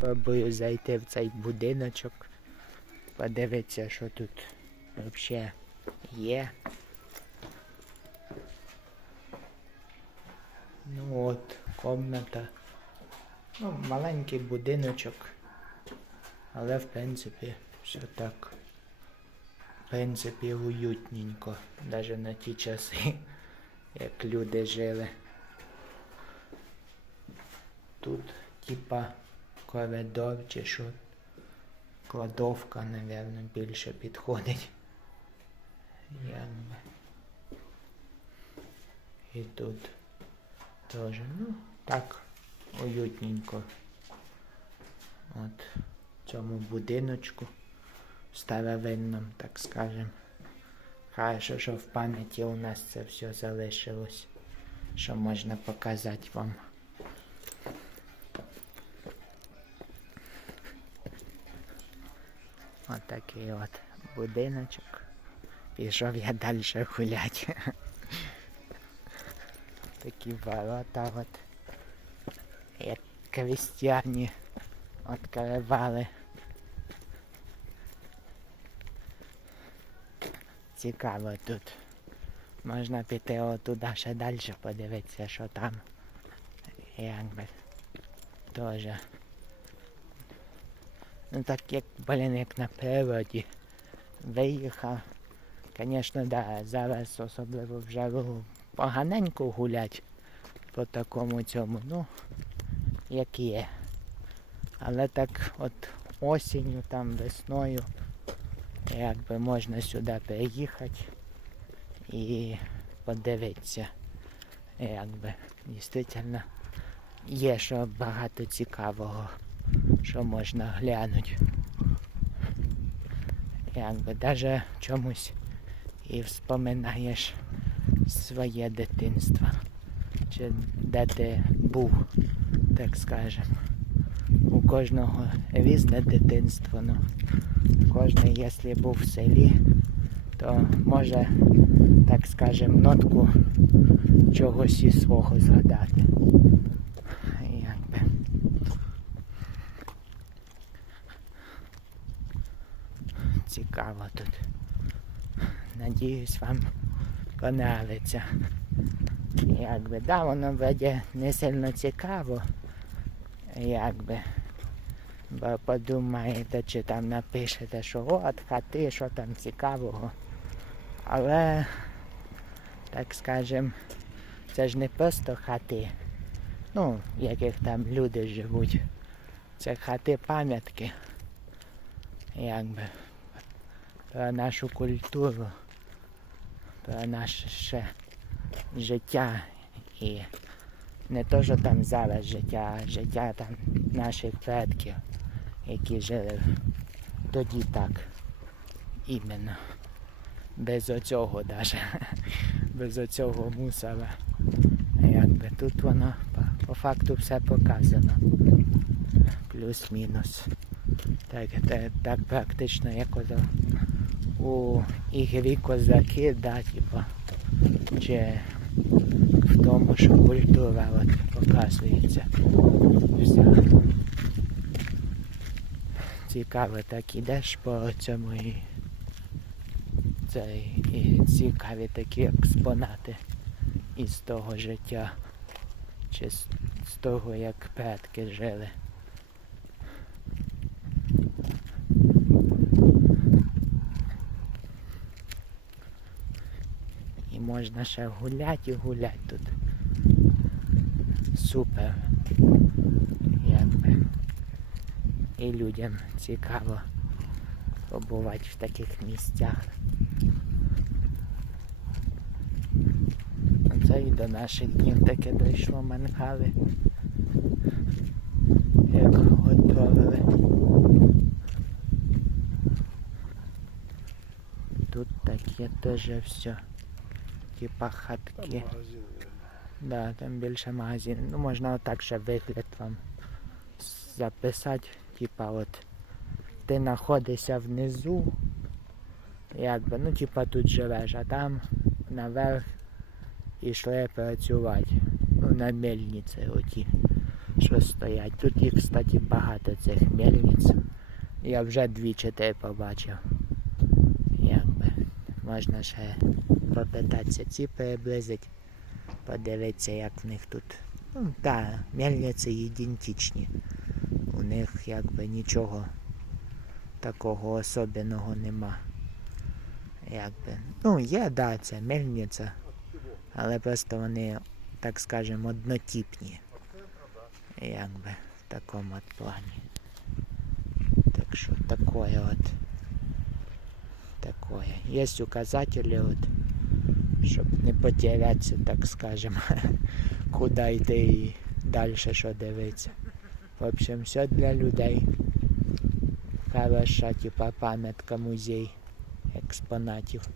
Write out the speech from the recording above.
Пробую зайти в цей будиночок. Подивитися, що тут взагалі є. Ну от, комната. Ну, маленький будиночок. Але в принципі все так. В принципі, уютненько. Навіть на ті часи, як люди жили. Тут типа коридор чи що. Кладовка, напевно, більше підходить. Якби. І тут теж, ну, так, уютненько. От цьому будиночку старовинному, так скажем. Хорошо, що в пам'яті у нас це все залишилось, що можна показати вам. Отакий от будиночок. Пішов я далі гулять. Такі ворота от. Як крестьяні відкривали. Цікаво тут. Можна піти отуди ще далі подивитися, що там. Якби теж. Ну так як, блін, як на природі. Виїхав. Звісно, да, зараз особливо в жару поганенько гулять по такому цьому, ну, як є. Але так от осінню, там весною, якби можна сюди приїхати і подивитися. Якби дійсно є що багато цікавого, що можна глянути. Якби навіть чомусь і вспоминаєш своє дитинство. Чи де ти був, так скажем. У кожного різне дитинство. Ну, кожен, якщо був в селі, то може, так скажем, нотку чогось із свого згадати. Якби. Цікаво тут. Надіюсь, вам понравиться. Якби, да, воно вроді не сильно цікаво. Якби. Бо подумаєте, чи там напишете, що от хати, що там цікавого. Але, так скажем, це ж не просто хати, ну, яких там люди живуть. Це хати пам'ятки. Якби. Про нашу культуру, про наше життя і не то, що там зараз життя, а життя там наших предків, які жили тоді так. Іменно. Без оцього даже. Без оцього мусора. Якби тут воно по, по факту все показано. Плюс-мінус. Так, так, так практично як ото у ігрі козаки, да, типа. Чи в тому, що культура от показується. Все. Цікаво, так ідеш по цьому і це і цікаві такі експонати із того життя. Чи з того, як предки жили. І можна ще гуляти і гуляти тут. Супер. Якби. І людям цікаво побувати в таких місцях. Це і до наших днів таке дійшло мангали. Як готовили. Тут таке теж все. Типа хатки. Да, там більше магазин. Ну можна отак ще вигляд вам записати. Типа от ти знаходишся внизу. Якби, ну типа тут живеш, а там наверх ішли працювати. Ну, на мельниці оті. що стоять. Тут їх, кстати, багато цих мельниць. Я вже двічі те побачив. Можна ще попитатися ці приблизить, подивитися, як в них тут. Ну, так, мельниці ідентичні. У них якби нічого такого особливого нема. Якби. Ну, є, да, це мельниця, але просто вони, так скажемо, однотипні. Якби в такому от плані. Так що такое от. Такое. Есть указатели вот, щоб не потеряться, так скажем, куда йти і далі що дивитися. В общем, все для людей. Хороша, типа пам'ятка музей експонатів.